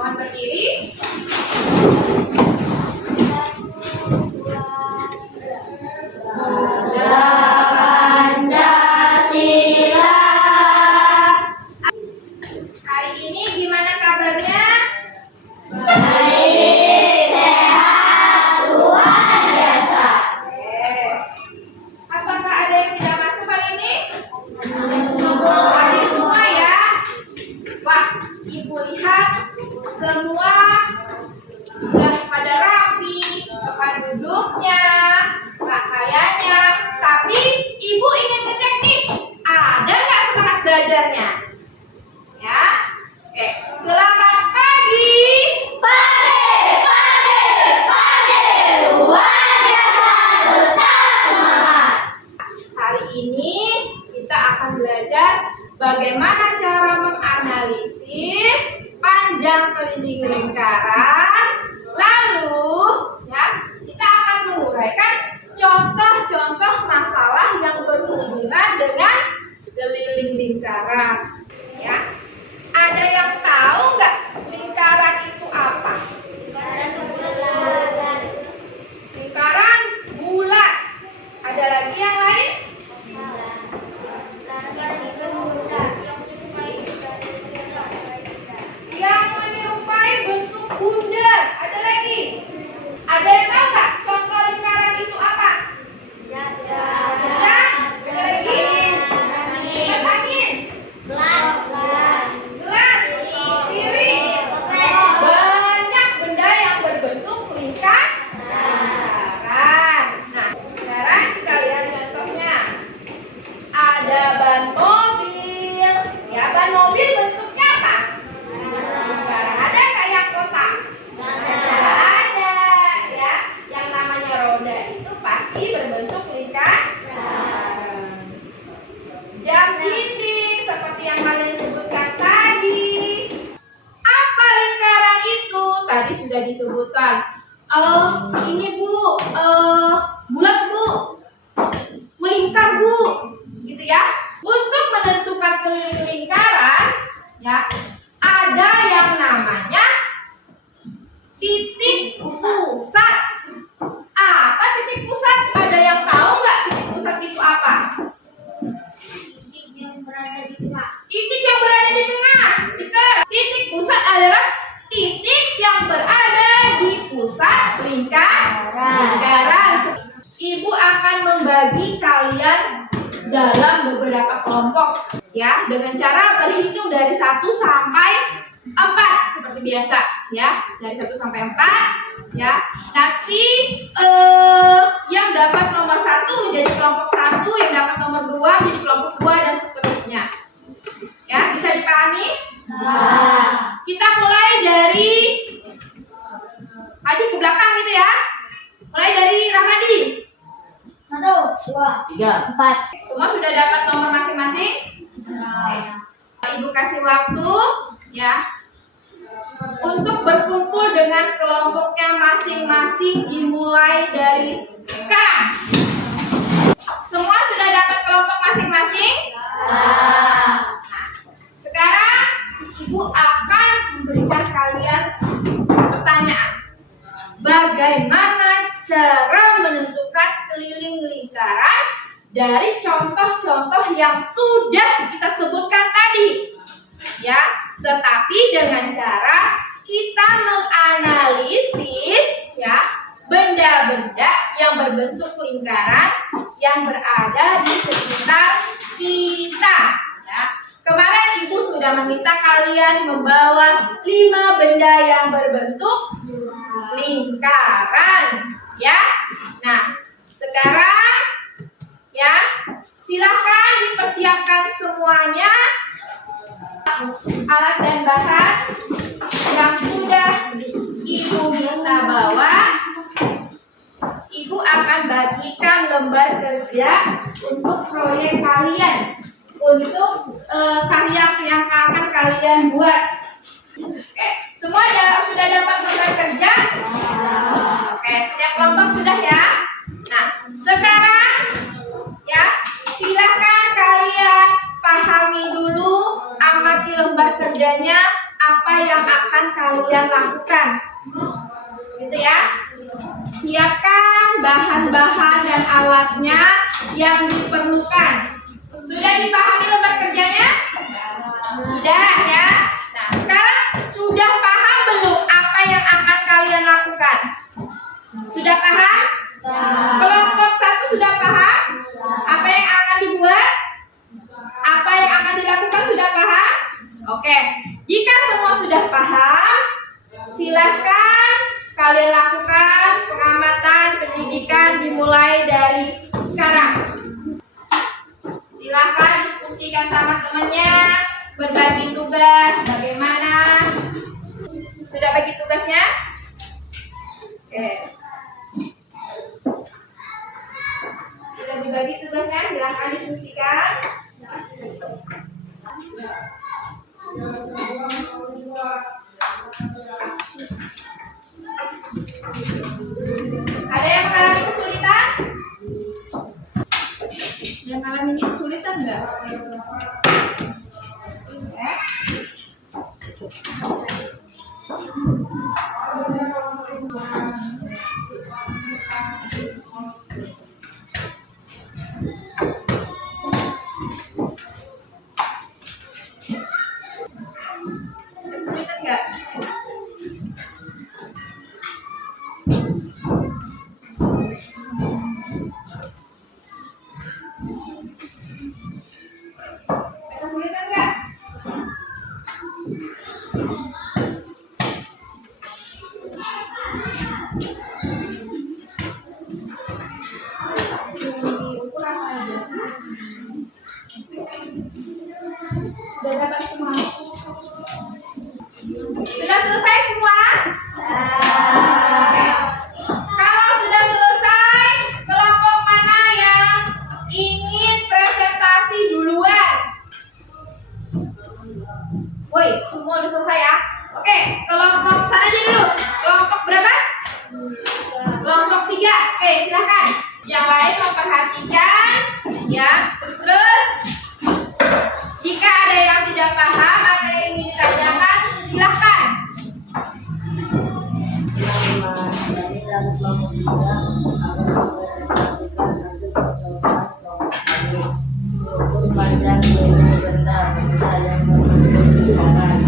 Mohon berdiri. Pancasila. Hari ini gimana kabarnya? Baik, sehat, luar biasa. Apakah ada yang tidak masuk hari ini? Semua. Ada semua ya. Wah, Ibu lihat semua sudah pada rapi, tempat duduknya, pakaiannya. Tapi Ibu ingin ngecek nih, ada nggak semangat belajarnya? Ya, oke. Selamat pagi. Pagi, luar biasa, tetap semangat. Hari ini kita akan belajar bagaimana cara menganalisis panjang keliling lingkaran. Lalu, ya, kita akan menguraikan contoh-contoh masalah yang berhubungan dengan keliling lingkaran. Ya, ada yang tahu nggak lingkaran itu apa? Lingkaran bulat. Ada lagi yang lain? Yang menyerupai bentuk bundar. Ada lagi? Ada yang tahu nggak contoh lingkaran itu apa? Bulat. Ada lagi? Kipas angin. Gelas. Piring. Banyak benda yang berbentuk lingkaran. Nah, sekarang kita lihat contohnya. Ada ban mobil. Ya, ban mobil bentuknya apa? Lingkaran. Ada nggak yang kotak? Nggak ada, ya. Yang namanya roda itu pasti berbentuk lingkaran. Jam dinding seperti yang kalian sebutkan tadi. Apa lingkaran itu? Tadi sudah disebutkan. Ini Bu, bulat Bu, melingkar Bu, gitu ya. Untuk menentukan keliling lingkaran, ya, ada yang namanya titik pusat. Apa titik pusat? Ada yang tahu nggak titik pusat itu apa? Titik yang berada di tengah. Titik pusat adalah titik yang berada di pusat lingkaran. Ibu akan membagi kalian dalam beberapa kelompok, ya, dengan cara berhitung dari 1 sampai 4 seperti biasa, ya. Dari 1 sampai 4, ya. Nanti yang dapat nomor 1 menjadi kelompok 1, yang dapat nomor 2 menjadi kelompok 2 dan seterusnya. Ya, bisa dipahami? Kita mulai dari Adi ke belakang gitu ya. Mulai dari Rahmadi. 1, 2, 3, 4. Semua sudah dapat nomor masing-masing? Oke. Ibu kasih waktu, ya, untuk berkumpul dengan kelompoknya masing-masing dimulai dari sekarang. Semua sudah dapat kelompok masing-masing? Nah, sekarang Ibu akan memberikan kalian pertanyaan. Bagaimana cara menentukan keliling lingkaran dari contoh-contoh yang sudah kita sebutkan tadi? Ya, tetapi dengan cara kita menganalisis, ya, benda-benda yang berbentuk lingkaran yang berada di sekitar kita, ya. Kemarin Ibu sudah meminta kalian membawa 5 benda yang berbentuk lingkaran, ya. Nah, sekarang, ya, silakan dipersiapkan semuanya alat dan bahan yang sudah Ibu minta bawa. Ibu akan bagikan lembar kerja untuk proyek kalian, untuk karya yang akan kalian buat. Oke, semua sudah dapat lembar kerja? Oke, setiap kelompok sudah ya. Nah, sekarang, ya, silakan kalian pahami dulu, amati lembar kerjanya, apa apa yang akan kalian lakukan. Gitu ya. Siapkan bahan-bahan dan alatnya yang diperlukan. Sudah dipahami lembar kerjanya? Sudah ya. Nah, sekarang sudah paham belum apa yang akan kalian lakukan? Sudah paham? Kelompok 1 sudah paham? Apa yang akan dibuat? Apa yang akan dilakukan sudah paham? Oke. Jika semua sudah paham, silahkan kalian lakukan pengamatan pendidikan dimulai dari sekarang. Silahkan diskusikan sama temannya, berbagi tugas, bagaimana? Sudah bagi tugasnya? Oke. Sudah dibagi tugasnya, silahkan diskusikan. Ada yang mengalami kesulitan? Yang mengalami kesulitan enggak? Kesulitan enggak? Kesulitan enggak? Diukur apa aja? Sudah dapat semua? Sudah selesai semua? Oke. Kalau sudah selesai, kelompok mana yang ingin presentasi duluan? Woi, semua udah selesai ya? Oke, kelompok sana aja dulu. Kelompok berapa? Kelompok 3. Oke, silahkan. Yang lain memperhatikan, ya. Terus, jika ada yang tidak paham atau yang ingin ditanyakan, silahkan. Kami dari kelompok 3 akan mempresentasikan hasil percobaan kelompok kami. Ukur panjang dari benda yang berbentuk lingkaran.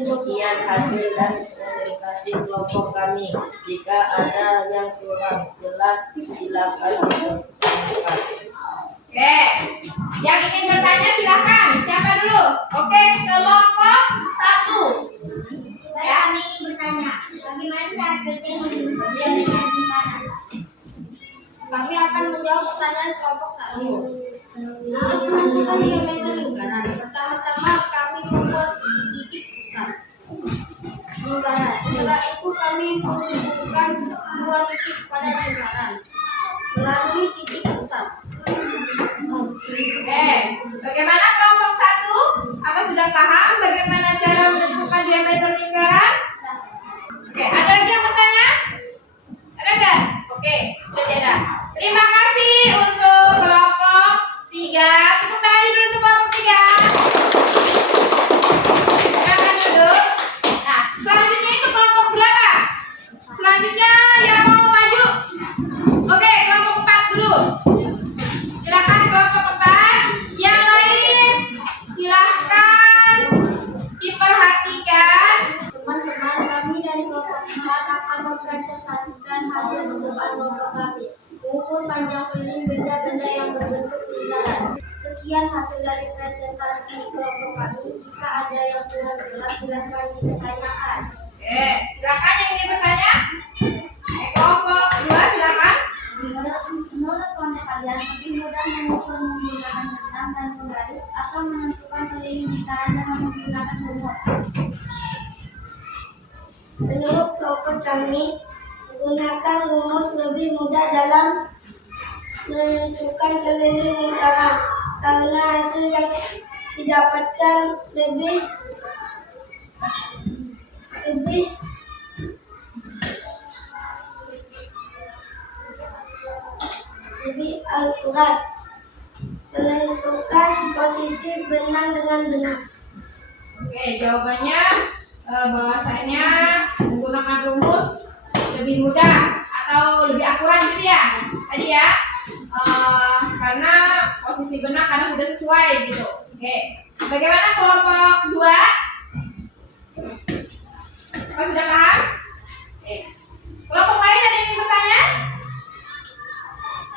Sekian hasil dan presentasi kelompok kami. Jika ada yang kurang jelas, silakan ditanyakan. Oke, yang ingin bertanya silahkan. Siapa dulu? Oke, kelompok 1. Saya kami ingin bertanya, bagaimana cara kerja menentukan diameter lingkaran? Kami akan menjawab pertanyaan kelompok 1. Menentukan diameter lingkaran. Pertama-tama kami membuat titik pusat lingkaran. Setelah itu kami menghubungkan 2 titik pada lingkaran melalui titik pusat. Oke, bagaimana kelompok 1? Apa sudah paham bagaimana cara menentukan diameter lingkaran? Oke, ada lagi yang bertanya? Ada nggak? Oke, sudah ada. Terima kasih untuk kelompok 3. Tepuk tangan dulu untuk kelompok 3. Silakan duduk. Nah, selanjutnya itu kelompok berapa? Selanjutnya yang mau maju. Oke, kelompok 4 dulu. Silakan kelompok 4. Yang lain silahkan diperhatikan. Teman-teman kami dari kelompok 4 akan mempresentasikan hasil percobaan kelompok kami. Mengukur panjang keliling benda-benda yang berbentuk lingkaran. Sekian hasil dari presentasi kelompok kami. Jika ada yang kurang jelas, silahkan ditanyakan. Oke, silakan yang ingin bertanya. Kelompok 2 silakan. Menurut kelompok kalian, lebih mudah mengukur menggunakan benang dan penggaris atau menentukan keliling lingkaran dengan menggunakan rumus? Menurut kelompok kami, menggunakan rumus lebih mudah dalam menentukan keliling lingkaran karena hasil yang didapatkan lebih akurat, menentukan posisi benang dengan benar. Oke, jawabannya bahwasanya menggunakan rumus lebih mudah atau lebih akurat gitu ya tadi ya. Karena posisi benar karena sudah sesuai gitu. Oke, bagaimana kelompok 2? Apa sudah paham? Oke. Kelompok lain ada yang ingin bertanya?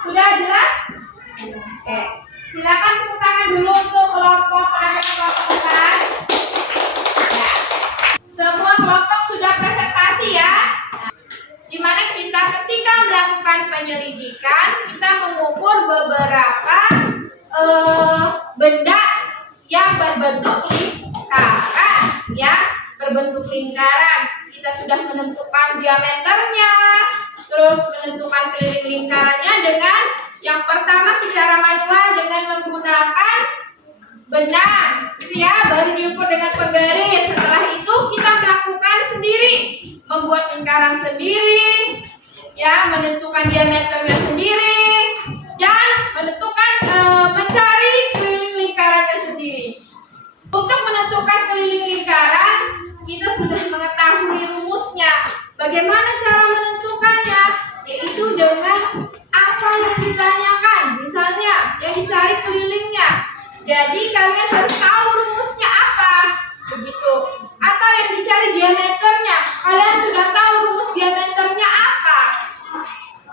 Sudah jelas? Oke, silakan tepuk tangan dulu untuk kelompok kelompok 4. Ya. Semua kelompok sudah presentasi ya. Dimana kita ketika melakukan penyelidikan kita mengukur beberapa benda yang berbentuk lingkaran ya, berbentuk lingkaran. Kita sudah menentukan diameternya, terus menentukan keliling lingkarannya dengan yang pertama secara manual dengan menggunakan benang, gitu ya, baru diukur dengan penggaris. Setelah itu kita melakukan sendiri, membuat lingkaran sendiri, ya, menentukan diameternya sendiri, dan menentukan mencari keliling lingkarannya sendiri. Untuk menentukan keliling lingkaran, kita sudah mengetahui rumusnya. Bagaimana cara menentukannya? Yaitu dengan apa yang ditanyakan. Misalnya, yang dicari kelilingnya. Jadi kalian harus tahu rumusnya apa, begitu. Atau yang dicari diameternya, kalian sudah tahu rumus diameternya apa.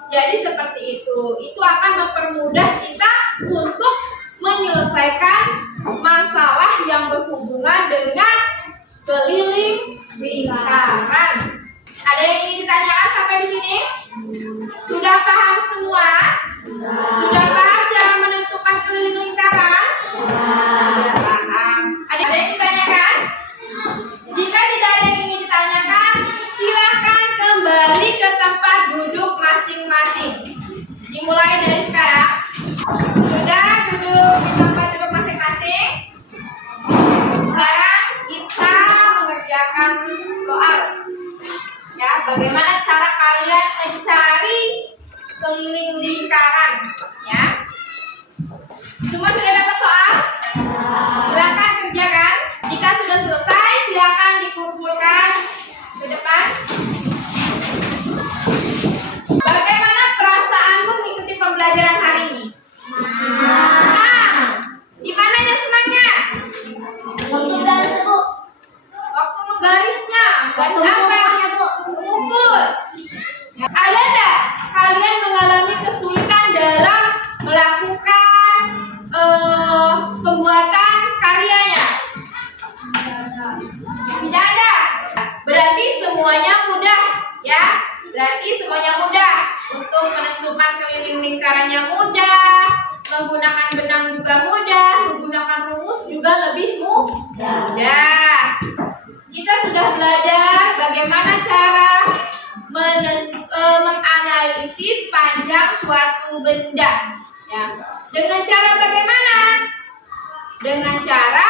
Jadi seperti itu. Itu akan mempermudah kita untuk menyelesaikan masalah yang berhubungan dengan keliling lingkaran. Ada yang ingin ditanyakan sampai di sini? Sudah paham semua? Sudah paham cara menentukan keliling lingkaran? Sudah paham. Ada yang ditanyakan? Jika tidak ada yang ingin ditanyakan, silakan kembali ke tempat duduk masing-masing. Dimulai dari sekarang. Sudah duduk di tempat duduk masing-masing. Sekarang kita mengerjakan soal. Ya, bagaimana cara kalian mencari keliling lingkaran? Ya. Semua sudah dapat soal? Silakan kerjakan. Jika sudah selesai, silakan dikumpulkan ke depan. Bagaimana perasaanmu mengikuti pembelajaran hari ini? Senang. Di mananya senangnya? Waktu menggarisnya. Menggaris apa? Mengukur. Ya, ada enggak kalian mengalami kesulitan dalam melakukan pembuatan karyanya? Tidak ada. Berarti semuanya mudah, ya. Berarti semuanya mudah. Untuk menentukan keliling lingkarannya mudah, menggunakan benang juga mudah, menggunakan rumus juga lebih mudah. Kita sudah belajar bagaimana cara menganalisis panjang suatu benda. Ya. Dengan cara bagaimana? Dengan cara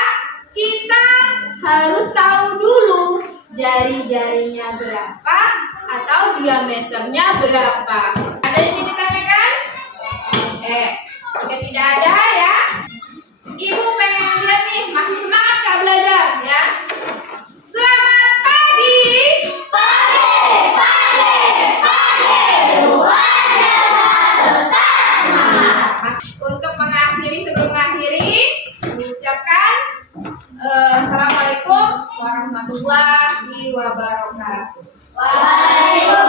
kita harus tahu dulu jari-jarinya berapa atau diameternya berapa. Ada yang ingin ditanyakan? Jika tidak ada ya, Ibu pengen lihat nih, masih semangat kah belajar ya? Selamat pagi. Untuk mengakhiri, sebelum mengakhiri, mengucapkan Assalamualaikum warahmatullahi wabarakatuh. Waalaikumsalam.